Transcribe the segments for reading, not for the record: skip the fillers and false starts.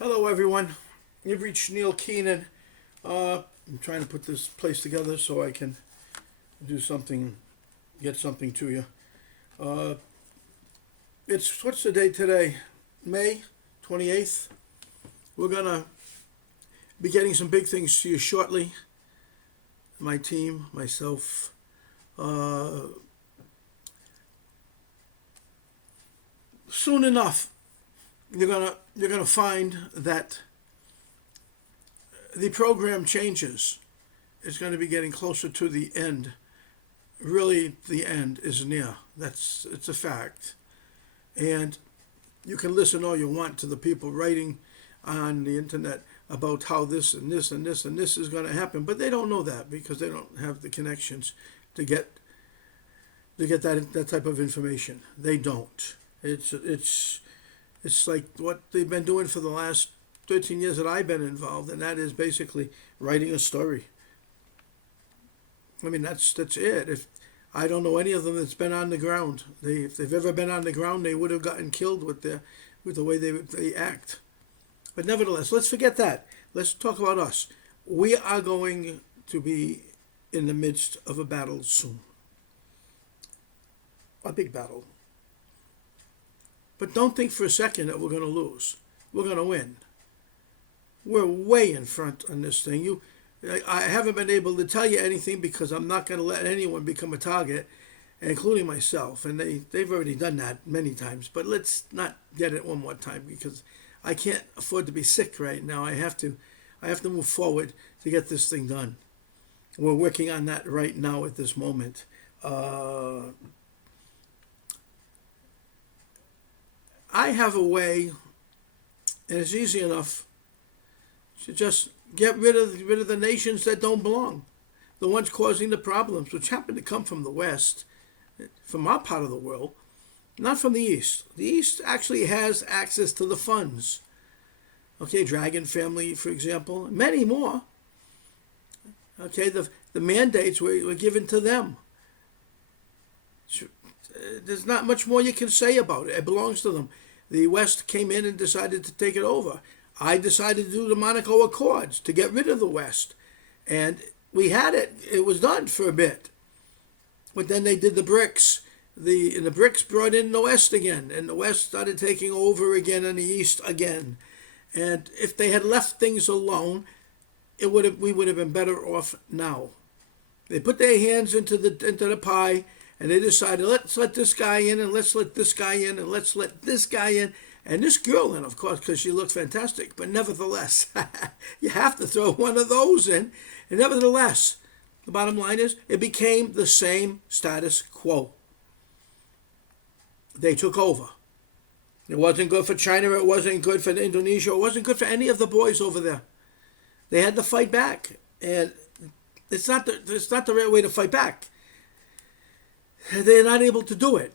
Hello, everyone. You've reached Neil Keenan. I'm trying to put this place together so I can do something, get something to you. Uh, it's what's the date today? May 28th. We're gonna be getting some big things to you shortly. My team, myself. Uh, Soon enough, you're gonna find that the program changes. It's going to be getting closer to the end. Really, the end is near. It's a fact. And you can listen all you want to the people writing on the internet about how this and this and this and this is going to happen, but they don't know that because they don't have the connections to get that type of information. They don't. It's like what they've been doing for the last 13 years that I've been involved, and that is basically writing a story. I mean, that's it. If I don't know any of them that's been on the ground, if they've ever been on the ground, they would have gotten killed with the way they act. But nevertheless, let's forget that. Let's talk about us. We are going to be in the midst of a battle soon, a big battle. But don't think for a second that we're going to lose. We're going to win. We're way in front on this thing. I haven't been able to tell you anything because I'm not going to let anyone become a target, including myself. And they've already done that many times. But let's not get it one more time because I can't afford to be sick right now. I have to move forward to get this thing done. We're working on that right now at this moment. I have a way, and it's easy enough to just get rid of the nations that don't belong, the ones causing the problems, which happen to come from the West, from our part of the world, not from the East. The East actually has access to the funds. Okay, Dragon family, for example, many more. Okay, the mandates were given to them. There's not much more you can say about it. It belongs to them. The West came in and decided to take it over. I decided to do the Monaco Accords to get rid of the West. And we had it. It was done for a bit. But then they did the BRICS. The BRICS brought in the West again. And the West started taking over again and the East again. And if they had left things alone, we would have been better off now. They put their hands into the pie. And they decided, let's let this guy in, and let's let this guy in, and let's let this guy in, and this girl in, of course, because she looks fantastic. But nevertheless, you have to throw one of those in. And nevertheless, the bottom line is, it became the same status quo. They took over. It wasn't good for China. It wasn't good for Indonesia. It wasn't good for any of the boys over there. They had to fight back, and it's not the right way to fight back. They're not able to do it,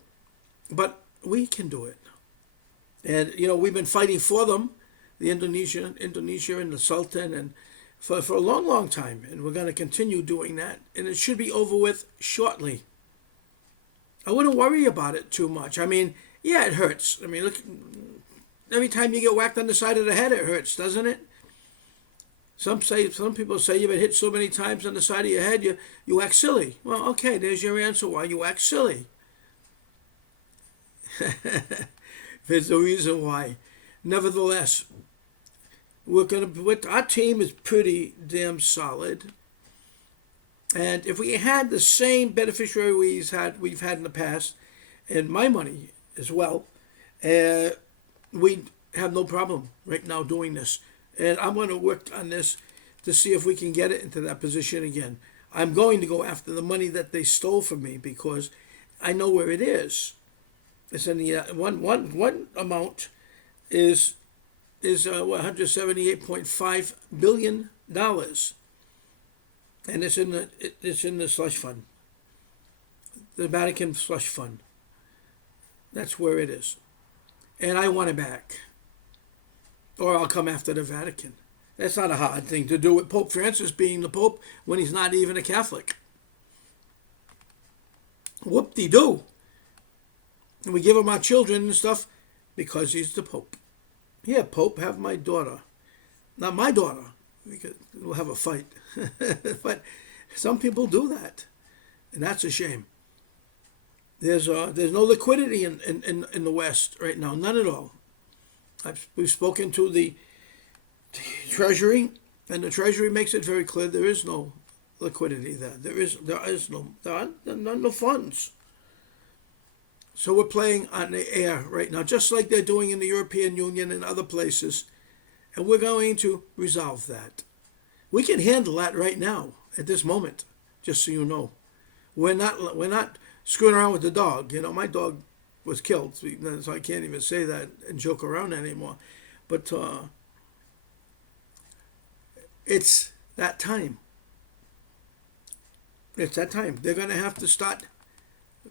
but we can do it. And we've been fighting for them, the Indonesia and the Sultan, and for a long, long time, and we're going to continue doing that. And it should be over with shortly. I wouldn't worry about it too much. I mean, yeah, it hurts. I mean, look, every time you get whacked on the side of the head, it hurts, doesn't it? Some people say you've been hit so many times on the side of your head, you act silly. Well, okay, there's your answer why you act silly. There's a reason why. Nevertheless, our team is pretty damn solid. And if we had the same beneficiary we've had in the past, and my money as well, we'd have no problem right now doing this. And I'm going to work on this to see if we can get it into that position again. I'm going to go after the money that they stole from me because I know where it is. It's in the one amount is $178.5 billion, and it's in the slush fund, the Vatican slush fund. That's where it is, and I want it back. Or I'll come after the Vatican. That's not a hard thing to do with Pope Francis being the Pope when he's not even a Catholic. Whoop-de-doo. And we give him our children and stuff because he's the Pope. Yeah, Pope, have my daughter. Not my daughter. We'll have a fight. But some people do that, and that's a shame. There's no liquidity in the West right now, none at all. We've spoken to the Treasury, and the Treasury makes it very clear there is no liquidity there. There are no funds. So we're playing on the air right now, just like they're doing in the European Union and other places, and we're going to resolve that. We can handle that right now at this moment, just so you know. We're not screwing around with the dog. My dog was killed, so I can't even say that and joke around anymore. But it's that time. It's that time. They're going to have to start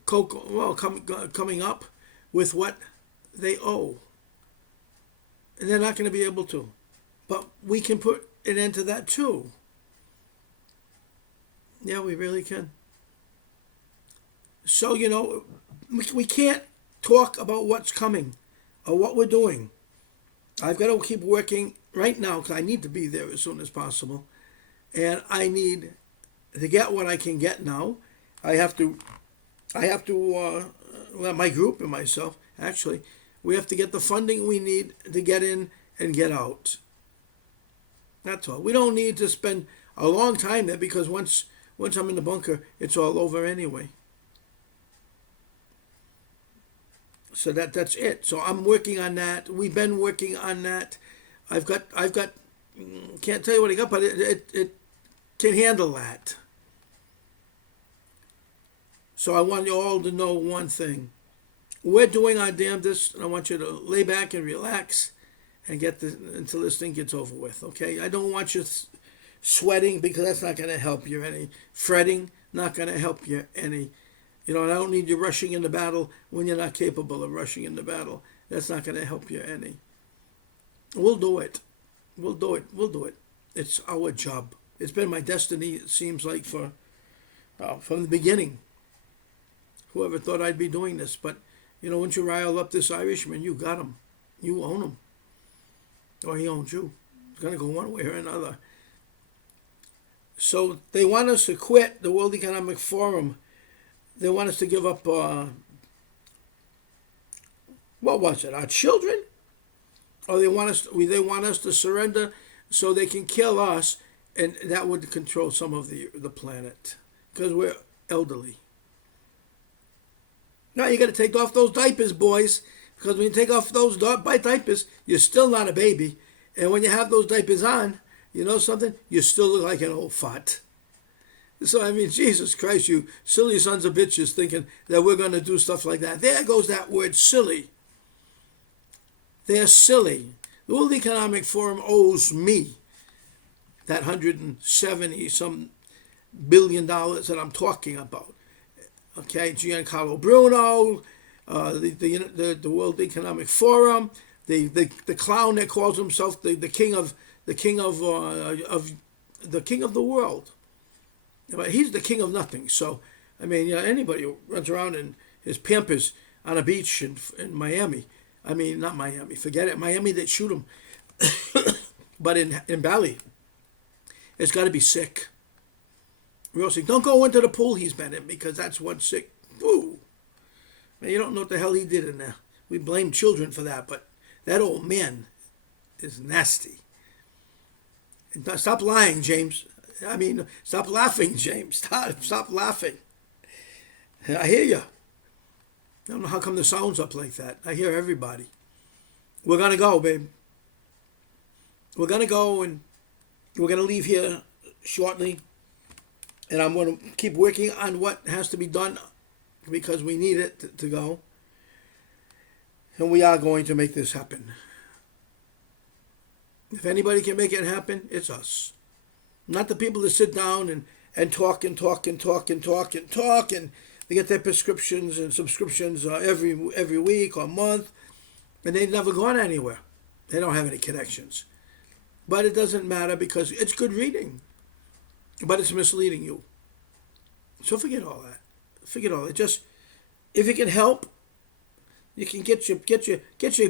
coming up with what they owe. And they're not going to be able to. But we can put an end to that too. Yeah, we really can. So, we can't talk about what's coming or what we're doing. I've got to keep working right now because I need to be there as soon as possible. And I need to get what I can get now. I have to, my group and myself, actually, we have to get the funding we need to get in and get out. That's all. We don't need to spend a long time there because once I'm in the bunker, it's all over anyway. So that's it. So I'm working on that. We've been working on that. I've got. Can't tell you what I got, but it can handle that. So I want you all to know one thing: we're doing our damnedest, and I want you to lay back and relax, and get until this thing gets over with. Okay? I don't want you sweating because that's not going to help you any. Fretting, not going to help you any. And I don't need you rushing into battle when you're not capable of rushing into battle. That's not going to help you any. We'll do it. We'll do it. We'll do it. It's our job. It's been my destiny, it seems like, from the beginning. Whoever thought I'd be doing this? But, once you rile up this Irishman, you got him. You own him. Or he owns you. It's going to go one way or another. So they want us to quit the World Economic Forum. They want us to give up, what was it, our children? Or they want us to surrender so they can kill us, and that would control some of the planet because we're elderly. Now you got to take off those diapers, boys, because when you take off those diapers, you're still not a baby. And when you have those diapers on, you know something? You still look like an old fart. So, Jesus Christ, you silly sons of bitches thinking that we're going to do stuff like that. There goes that word, silly. They're silly. The World Economic Forum owes me that 170-some billion dollars that I'm talking about. Okay, Giancarlo Bruno, the World Economic Forum, the clown that calls himself the king of the world. But he's the king of nothing. So, anybody who runs around in his Pampers on a beach in Miami, not Miami, forget it, Miami, they'd shoot him. But in Bali, it's got to be sick. Real sick. Don't go into the pool he's been in because that's one sick. Woo. Man, you don't know what the hell he did in there. We blame children for that, but that old man is nasty. And stop lying, James. Stop laughing, James. Stop laughing. I hear you. I don't know how come the sound's up like that. I hear everybody. We're going to go, babe. We're going to go, and we're going to leave here shortly. And I'm going to keep working on what has to be done because we need it to go. And we are going to make this happen. If anybody can make it happen, it's us. Not the people that sit down and talk and talk and talk and talk and talk and they get their prescriptions and subscriptions every week or month and they've never gone anywhere. They don't have any connections. But it doesn't matter because it's good reading. But it's misleading you. So forget all that. Forget all that. Just if it can help, you can get your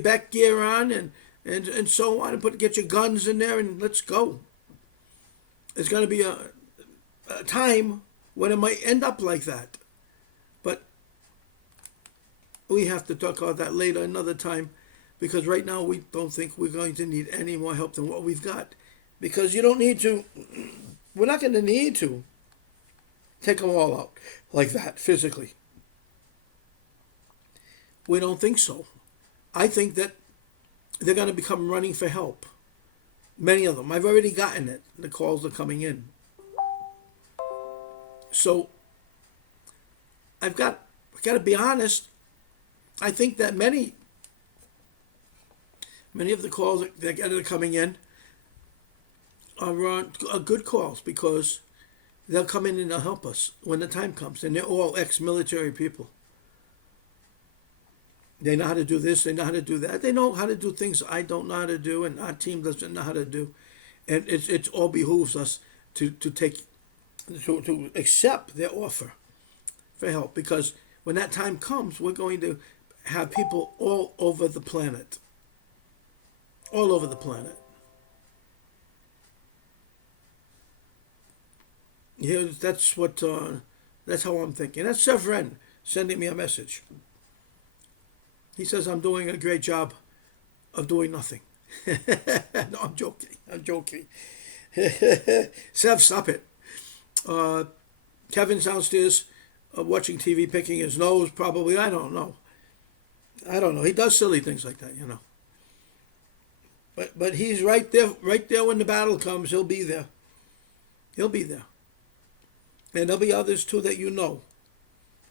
back gear on and and so on, and get your guns in there and let's go. It's going to be a time when it might end up like that. But we have to talk about that later another time, because right now we don't think we're going to need any more help than what we've got. Because you don't need to, we're not going to need to take them all out like that physically. We don't think so. I think that they're going to become running for help. Many of them. I've already gotten it. The calls are coming in. So I've got to be honest. I think that many of the calls that are coming in are good calls, because they'll come in and they'll help us when the time comes. And they're all ex-military people. They know how to do this, they know how to do that. They know how to do things I don't know how to do, and our team doesn't know how to do. And it all behooves us to accept their offer for help, because when that time comes, we're going to have people all over the planet. All over the planet. Yeah, that's how I'm thinking. That's Severin sending me a message. He says I'm doing a great job of doing nothing. No, I'm joking. Sev, stop it. Kevin's downstairs watching TV, picking his nose, probably. I don't know. He does silly things like that, But he's right there when the battle comes. He'll be there. And there'll be others too that you know.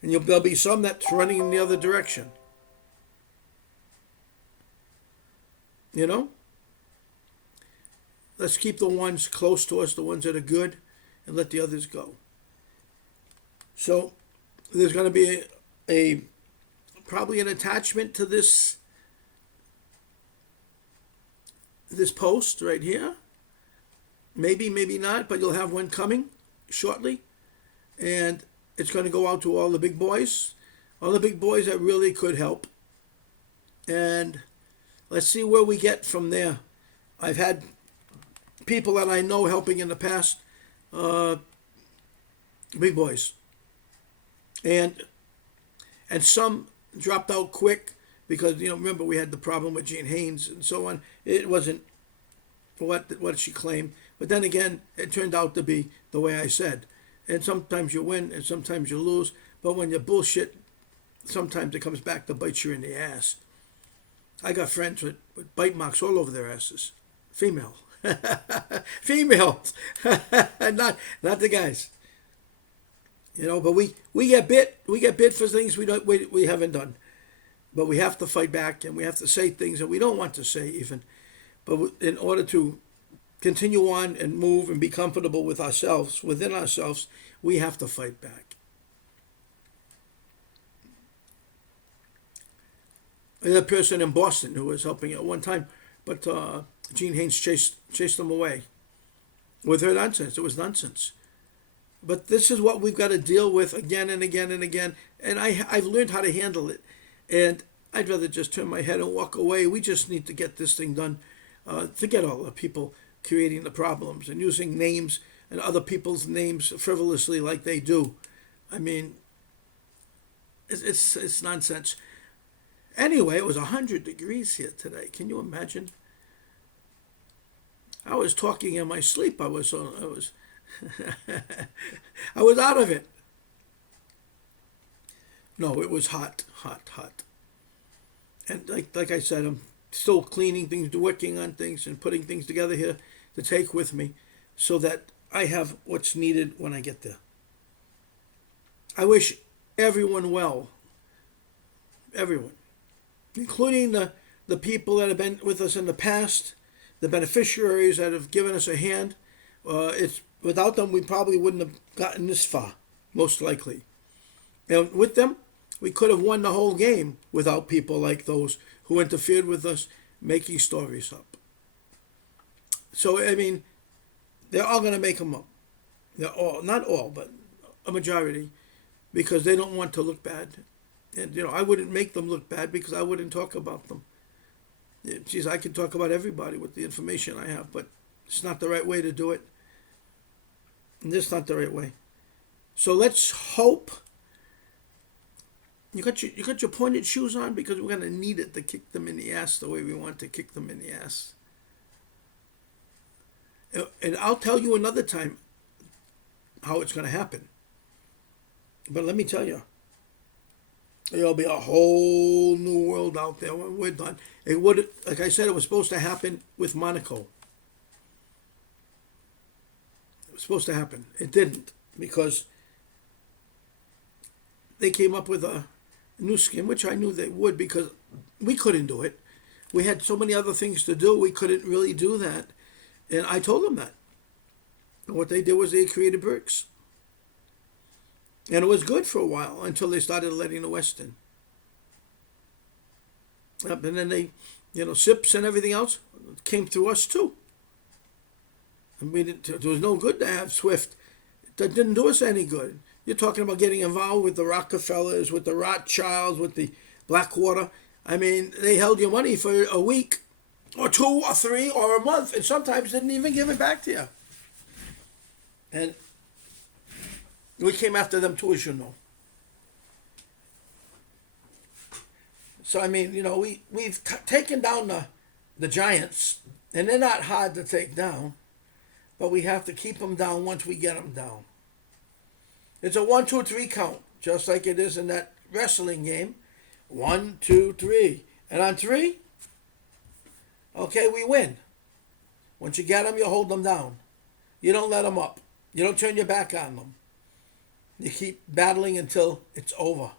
And there'll be some that's running in the other direction. Let's keep the ones close to us, the ones that are good, and let the others go. So there's going to be probably an attachment to this post right here. Maybe not, but you'll have one coming shortly. And it's going to go out to all the big boys that really could help. And let's see where we get from there. I've had people that I know helping in the past, big boys. And some dropped out quick because, remember we had the problem with Jean Haynes and so on. It wasn't what she claimed. But then again, it turned out to be the way I said. And sometimes you win and sometimes you lose. But when you bullshit, sometimes it comes back to bite you in the ass. I got friends with bite marks all over their asses. Female. Females. not the guys. But we get bit for things we haven't done. But we have to fight back, and we have to say things that we don't want to say even. But in order to continue on and move and be comfortable with ourselves, within ourselves, we have to fight back. There's a person in Boston who was helping at one time, but Jean Haynes chased them away with her nonsense. It was nonsense. But this is what we've got to deal with again and again and again. And I've learned how to handle it. And I'd rather just turn my head and walk away. We just need to get this thing done. Forget all the people creating the problems and using names and other people's names frivolously like they do. I mean, it's nonsense. Anyway, it was 100 degrees here today. Can you imagine? I was talking in my sleep. I was I was out of it. No, it was hot. And like I said, I'm still cleaning things, working on things, and putting things together here to take with me so that I have what's needed when I get there. I wish everyone well. Everyone. Including the people that have been with us in the past, the beneficiaries that have given us a hand. Without them, we probably wouldn't have gotten this far, most likely. And with them, we could have won the whole game without people like those who interfered with us making stories up. So, I mean, they're all going to make them up. They're all, not all, but a majority, because they don't want to look bad. And, I wouldn't make them look bad because I wouldn't talk about them. Geez, I can talk about everybody with the information I have, but it's not the right way to do it. And it's not the right way. So let's hope. You got your pointed shoes on because we're gonna need it to kick them in the ass the way we want to kick them in the ass. And I'll tell you another time how it's gonna happen. But let me tell you, there'll be a whole new world out there when we're done. It would, like I said, it was supposed to happen with Monaco. It was supposed to happen. It didn't because they came up with a new scheme, which I knew they would because we couldn't do it. We had so many other things to do, we couldn't really do that. And I told them that. And what they did was they created BRICS. And it was good for a while until they started letting the West in. And then they, SIPs and everything else came through us too. I mean, it was no good to have SWIFT. That didn't do us any good. You're talking about getting involved with the Rockefellers, with the Rothschilds, with the Blackwater. I mean, they held your money for a week or 2 or 3 or a month and sometimes didn't even give it back to you. And we came after them too, as you know. So, I mean, we've taken down the giants, and they're not hard to take down, but we have to keep them down once we get them down. It's a 1, 2, 3 count, just like it is in that wrestling game. 1, 2, 3. And on 3, okay, we win. Once you get them, you hold them down. You don't let them up. You don't turn your back on them. You keep battling until it's over.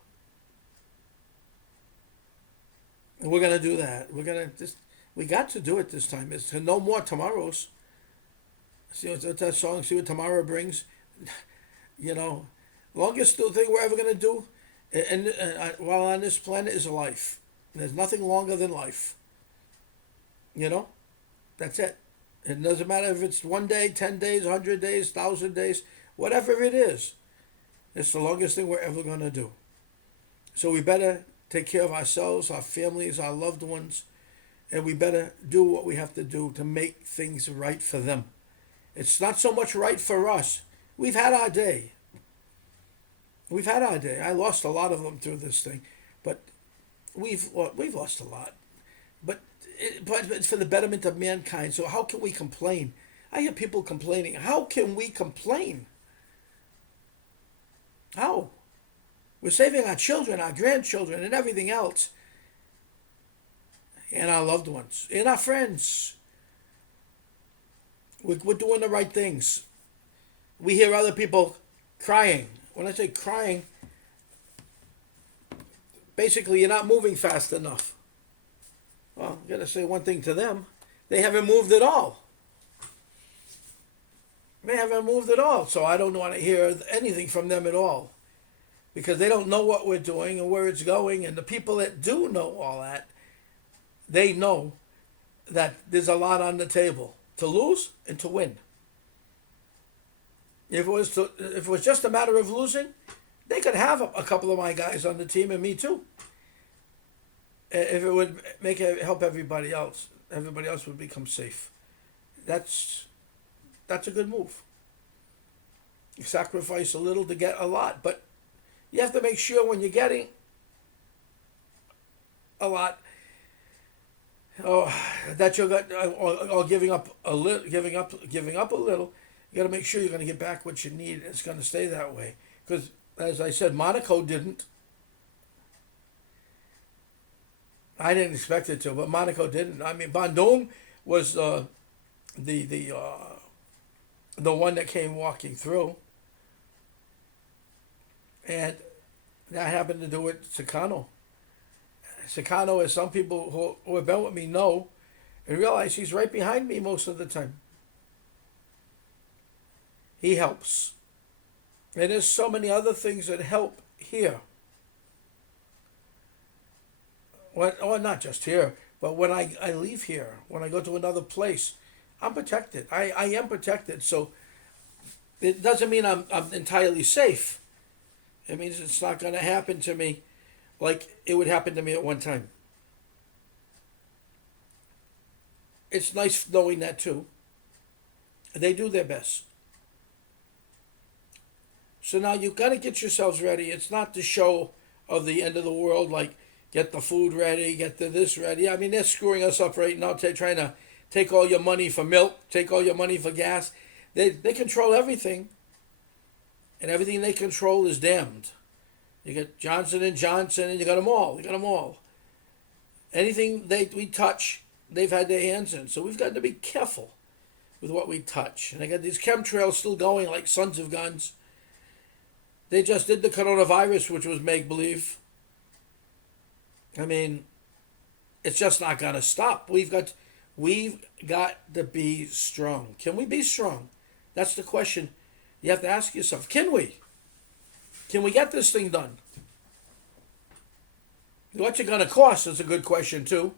And we're going to do that. We got to do it this time. It's no more tomorrows. See what that song, see what tomorrow brings. Longest thing we're ever going to do and while on this planet is life. There's nothing longer than life. That's it. It doesn't matter if it's 1 day, 10 days, 100 days, 1,000 days, whatever it is. It's the longest thing we're ever going to do. So we better take care of ourselves, our families, our loved ones, and we better do what we have to do to make things right for them. It's not so much right for us. We've had our day. We've had our day. I lost a lot of them through this thing, but we've lost a lot. But it's for the betterment of mankind. So how can we complain? I hear people complaining. How can we complain? How? We're saving our children, our grandchildren, and everything else, and our loved ones, and our friends. We're doing the right things. We hear other people crying. When I say crying, basically you're not moving fast enough. Well, I'm going to say one thing to them. They haven't moved at all. They haven't moved at all. So I don't want to hear anything from them at all. Because they don't know what we're doing and where it's going. And the people that do know all that, they know that there's a lot on the table to lose and to win. If it was just a matter of losing, they could have a couple of my guys on the team and me too. If it would help everybody else would become safe. That's a good move. You sacrifice a little to get a lot, but you have to make sure when you're getting a lot, that you're or giving up a little, giving up a little. You got to make sure you're going to get back what you need. It's going to stay that way because, as I said, Monaco didn't. I didn't expect it to, but Monaco didn't. I mean, Bandung was the one that came walking through, and that happened to do with Sakano. Sakano, as some people who have been with me know, and realize he's right behind me most of the time. He helps. And there's so many other things that help here. Or not just here, but when I leave here, when I go to another place, I'm protected. I am protected. So it doesn't mean I'm entirely safe. It means it's not going to happen to me like it would happen to me at one time. it's nice knowing that too. They do their best. So now you've got to get yourselves ready. It's not the show of the end of the world, like get the food ready, get the this ready. I mean, they're screwing us up right now, trying to take all your money for milk, take all your money for gas. They control everything, and everything they control is damned. You got Johnson and Johnson, and you got them all. You got them all. Anything we touch, they've had their hands in. So we've got to be careful with what we touch. And they got these chemtrails still going like sons of guns. They just did the coronavirus, which was make-believe. I mean, it's just not going to stop. We've got to be strong. Can we be strong? That's the question you have to ask yourself. Can we? Can we get this thing done? What's it going to cost is a good question too.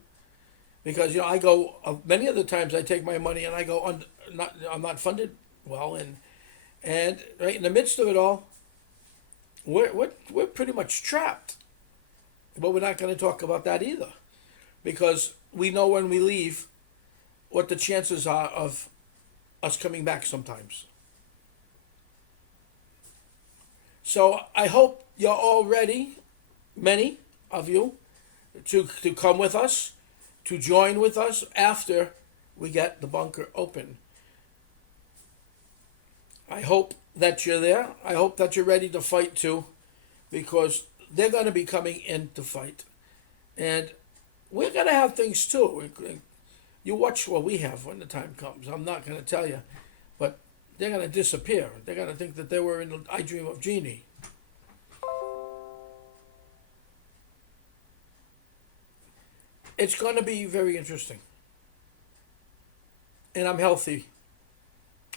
Because, I go, many of the times I take my money and I go, I'm not funded well. And right in the midst of it all, we're pretty much trapped. But we're not going to talk about that either. Because we know when we leave what the chances are of us coming back sometimes. So I hope you're all ready, many of you, to come with us, to join with us after we get the bunker open. I hope that you're there. I hope that you're ready to fight too, because they're going to be coming in to fight. And we're going to have things too. You watch what we have when the time comes. I'm not going to tell you, but they're going to disappear. They're going to think that they were in I Dream of Jeannie. It's going to be very interesting. And I'm healthy.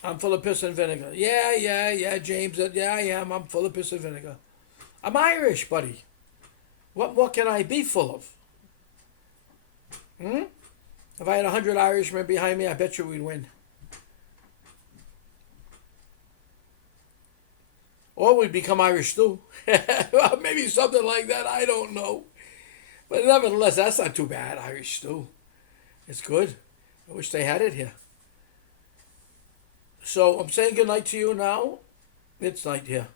I'm full of piss and vinegar. Yeah, James. Yeah, I am. I'm full of piss and vinegar. I'm Irish, buddy. What more can I be full of? If I had 100 Irishmen behind me, I bet you we'd win. Or we'd become Irish too. Well, maybe something like that. I don't know. But nevertheless, that's not too bad, Irish stew. It's good. I wish they had it here. So I'm saying goodnight to you now. It's night here.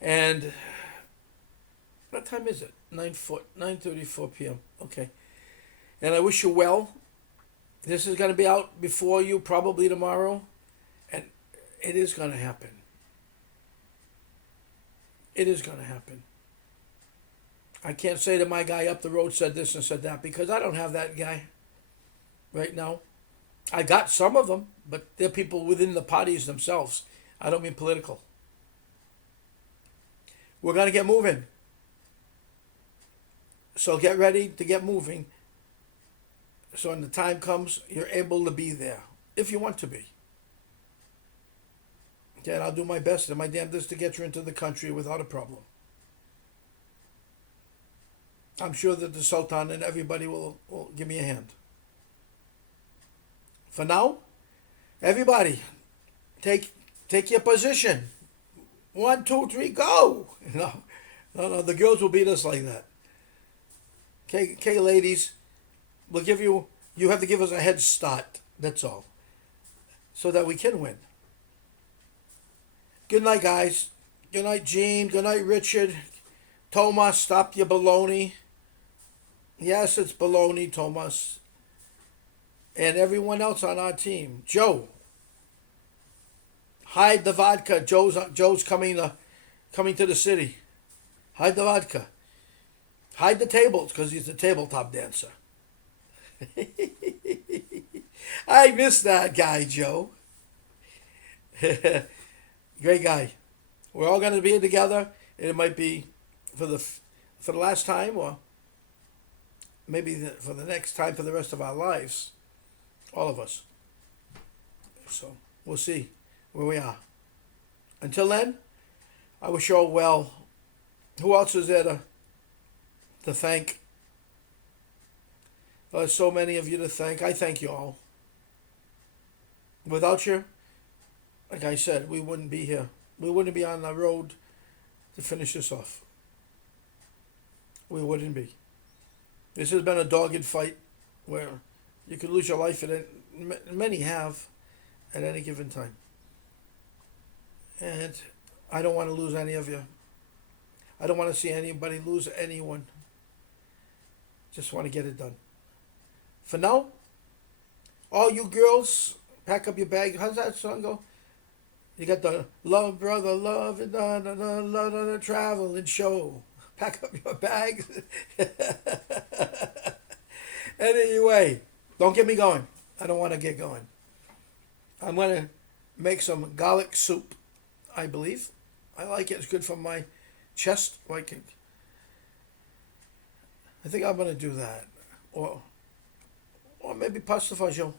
And what time is it? 9:34 p.m. Okay. And I wish you well. This is going to be out before you probably tomorrow. And it is going to happen. It is going to happen. I can't say that my guy up the road said this and said that, because I don't have that guy right now. I got some of them, but they're people within the parties themselves. I don't mean political. We're going to get moving. So get ready to get moving. So when the time comes, you're able to be there, if you want to be. Okay, and I'll do my best and my damnedest to get you into the country without a problem. I'm sure that the Sultan and everybody will give me a hand. For now, everybody, take your position. 1, 2, 3, go! No, the girls will beat us like that. Okay, ladies, we'll give you have to give us a head start, that's all, so that we can win. Good night, guys. Good night, Gene. Good night, Richard. Thomas, stop your baloney. Yes, it's baloney, Thomas. And everyone else on our team. Joe, hide the vodka. Joe's coming to the city. Hide the vodka. Hide the tables, because he's a tabletop dancer. I miss that guy, Joe. Great guy. We're all going to be together. It might be for the last time, or maybe for the next time for the rest of our lives. All of us. So we'll see where we are. Until then, I wish you all well. Who else is there to thank? There's so many of you to thank. I thank you all. Without you, like I said, we wouldn't be here. We wouldn't be on the road to finish this off. We wouldn't be. This has been a dogged fight where You can lose your life at many have at any given time. And I don't want to lose any of you. I don't want to see anybody lose anyone. Just want to get it done. For now, all you girls, pack up your bag. How's that song go? You got the love, brother, love, and the traveling show. Pack up your bags. Anyway, don't get me going. I don't want to get going. I'm going to make some garlic soup, I believe. I like it. It's good for my chest. I think I'm going to do that. Or maybe pasta fagioli.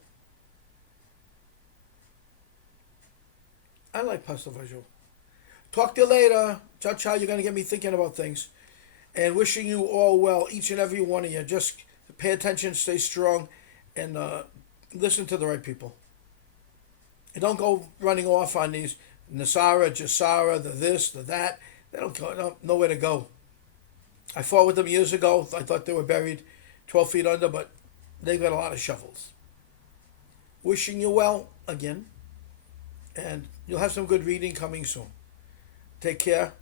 I like pasta fagioli. Talk to you later. Ciao, ciao. You're going to get me thinking about things. And wishing you all well, each and every one of you. Just pay attention, stay strong, and listen to the right people. And don't go running off on these Nasara, Jasara, the this, the that. They don't go, nowhere to go. I fought with them years ago. I thought they were buried 12 feet under, but they've got a lot of shovels. Wishing you well again. And you'll have some good reading coming soon. Take care.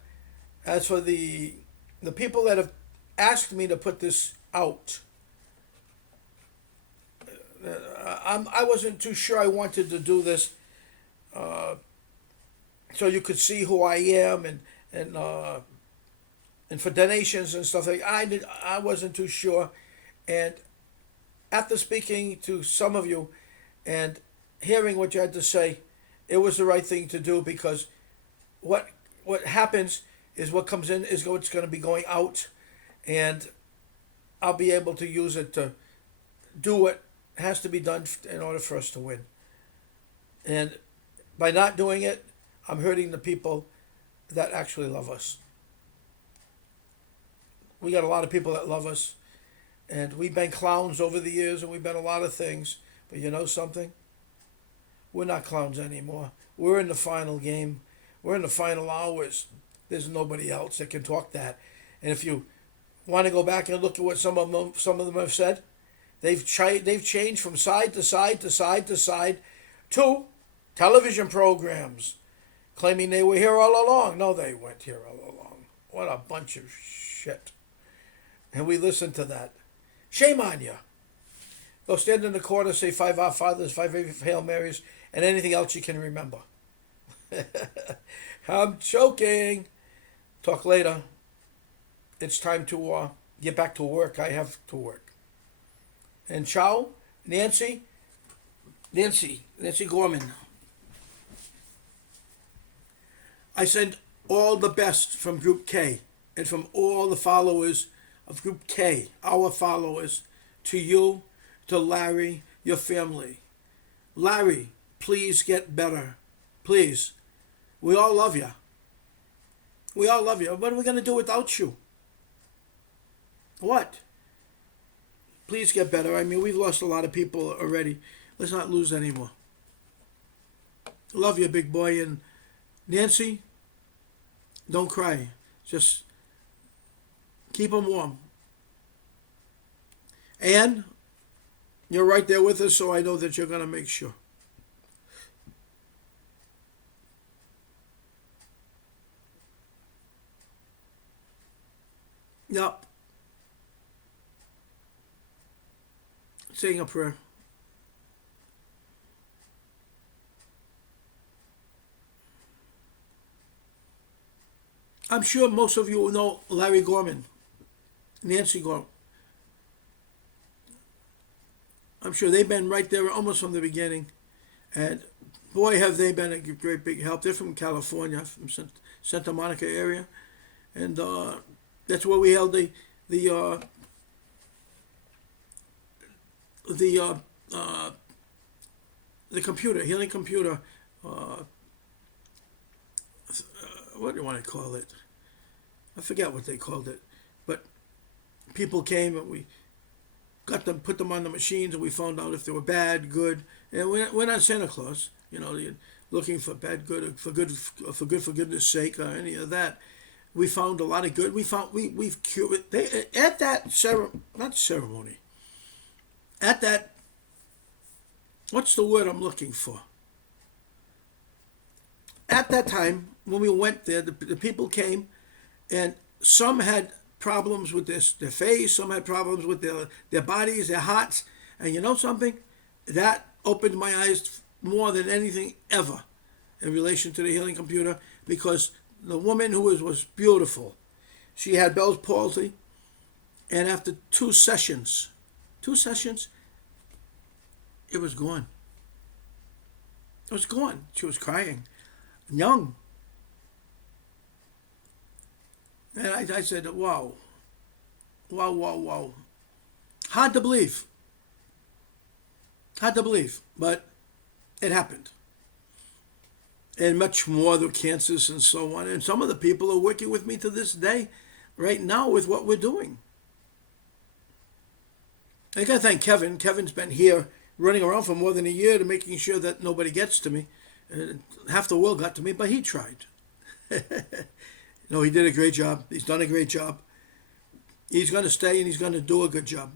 As for the people that have asked me to put this out, I wasn't too sure I wanted to do this, so you could see who I am and for donations and stuff like I wasn't too sure, and after speaking to some of you and hearing what you had to say, it was the right thing to do, because what happens is what comes in is what's going to be going out, and I'll be able to use it to do what has to be done in order for us to win. And by not doing it, I'm hurting the people that actually love us. We got a lot of people that love us, and we've been clowns over the years, and we've been a lot of things, but you know something? We're not clowns anymore. We're in the final game. We're in the final hours. There's nobody else that can talk that. And if you want to go back and look at what some of them have said, they've changed from side to side to side to side to television programs, claiming they were here all along. No, they weren't here all along. What a bunch of shit. And we listened to that. Shame on you. Go stand in the corner, say 5 Our Fathers, 5 Hail Marys, and anything else you can remember. I'm choking. Talk later. It's time to get back to work. I have to work. And ciao, Nancy Gorman. I send all the best from Group K and from all the followers of Group K, our followers, to you, to Larry, your family. Larry, please get better. Please. We all love you. We all love you. What are we going to do without you? What? Please get better. I mean, we've lost a lot of people already. Let's not lose any more. Love you, big boy. And Nancy, don't cry. Just keep them warm. And you're right there with us, so I know that you're going to make sure. Yep. Saying a prayer. I'm sure most of you know Larry Gorman, Nancy Gorman. I'm sure they've been right there almost from the beginning. And boy, have they been a great big help. They're from California, from Santa Monica area. And that's where we held the computer, healing computer. What do you want to call it? I forget what they called it. But people came and we got them, put them on the machines, and we found out if they were bad, good. And we're not Santa Claus, you're looking for bad, good, for goodness sake, or any of that. We found a lot of good. We've cured. They at that not ceremony. At that What's the word I'm looking for? At that time, when we went there, the people came, and some had problems with their face, some had problems with their bodies, their hearts. And you know something? That opened my eyes more than anything ever in relation to the healing computer, because the woman who was beautiful, she had Bell's palsy, and after two sessions, it was gone. It was gone. She was crying, young. And I said, wow, wow, wow, wow. Hard to believe. Hard to believe, but it happened. And much more the cancers and so on. And some of the people are working with me to this day, right now, with what we're doing. I got to thank Kevin. Kevin's been here running around for more than a year to making sure that nobody gets to me. Half the world got to me, but he tried. No, he did a great job. He's done a great job. He's going to stay and he's going to do a good job.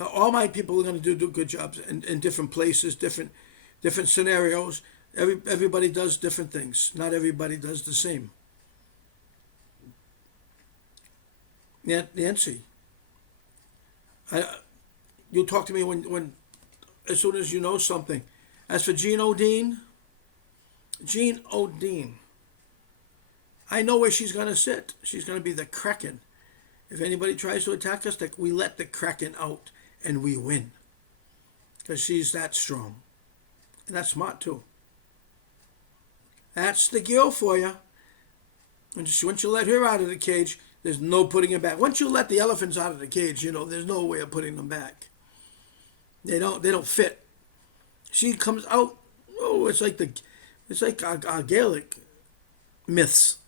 All my people are going to do good jobs in different places, different scenarios. Everybody does different things. Not everybody does the same. Nancy, you'll talk to me when as soon as you know something. As for Jean Odine, I know where she's going to sit. She's going to be the Kraken. If anybody tries to attack us, we let the Kraken out and we win. Because she's that strong. And that's smart too. That's the girl for you. Once you let her out of the cage, there's no putting her back. Once you let the elephants out of the cage, there's no way of putting them back. They don't fit. She comes out. Oh, it's like our Gaelic myths,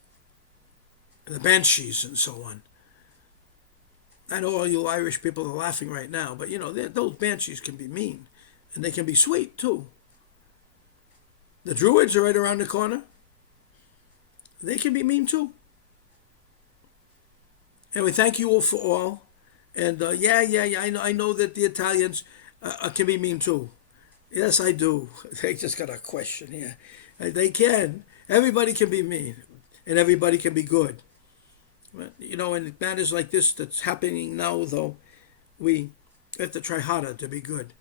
the banshees and so on. I know all you Irish people are laughing right now, but those banshees can be mean, and they can be sweet too. The Druids are right around the corner. They can be mean too. And we thank you all for all. And I know that the Italians can be mean too. Yes, I do. They just got a question here. They can. Everybody can be mean, and everybody can be good. But, in matters like this that's happening now, though, we have to try harder to be good,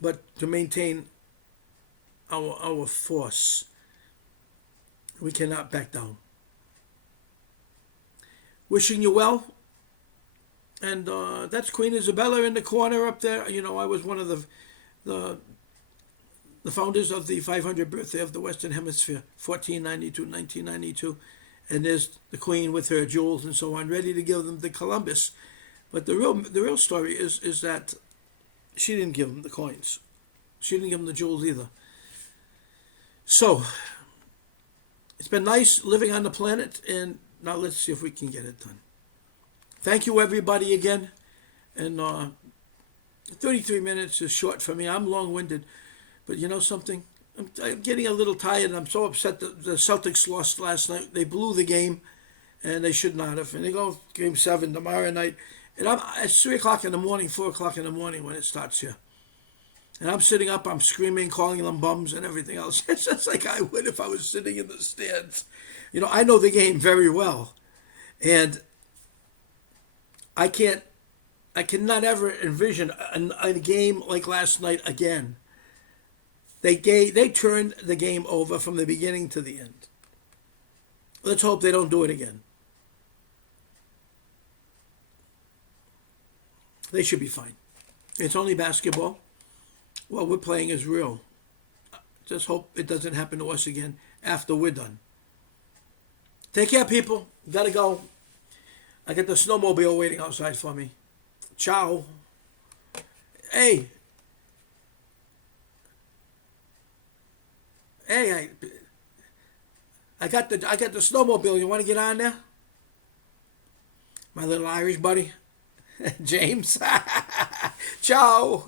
but to maintain our force. We cannot back down. Wishing you well. And that's Queen Isabella in the corner up there. I was one of the founders of the 500th birthday of the Western Hemisphere, 1992. And there's the Queen with her jewels and so on, ready to give them to Columbus. But the real story is that she didn't give him the coins. She didn't give him the jewels either. So, it's been nice living on the planet, and now let's see if we can get it done. Thank you, everybody, again. And 33 minutes is short for me. I'm long-winded. But you know something? I'm getting a little tired, and I'm so upset that the Celtics lost last night. They blew the game, and they should not have. And they go Game 7 tomorrow night. And it's 3 o'clock in the morning, 4 o'clock in the morning when it starts here. And I'm sitting up, I'm screaming, calling them bums and everything else. It's just like I would if I was sitting in the stands. I know the game very well. And I cannot ever envision a game like last night again. They turned the game over from the beginning to the end. Let's hope they don't do it again. They should be fine. It's only basketball. What we're playing is real. Just hope it doesn't happen to us again after we're done. Take care, people. Gotta go. I got the snowmobile waiting outside for me. Ciao. Hey, I got the snowmobile. You want to get on there? My little Irish buddy, James. Ciao.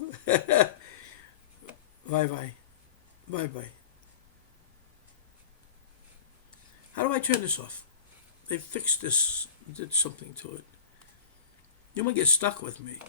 Bye. How do I turn this off? They fixed this, did something to it. You might get stuck with me.